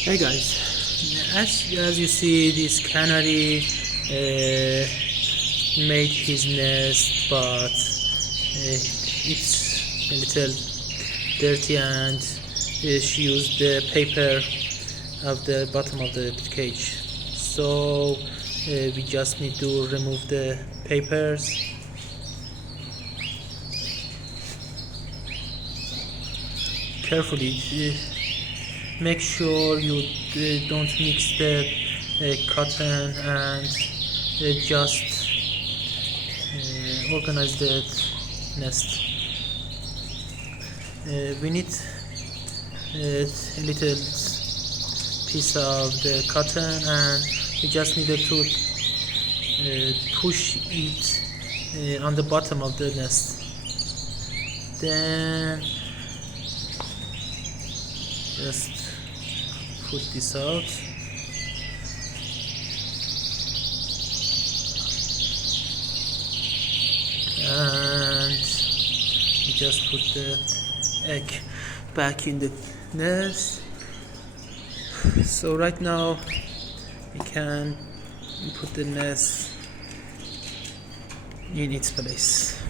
Hey guys, as you see, this canary made his nest, but it's a little dirty, and she used the paper of the bottom of the cage. So we just need to remove the papers. Carefully. Make sure you don't mix the cotton, and just organize the nest. We need a little piece of the cotton, and we just needed to push it on the bottom of the nest. Then just put this out. And we just put the egg back in the nest. So right now we can put the nest in its place.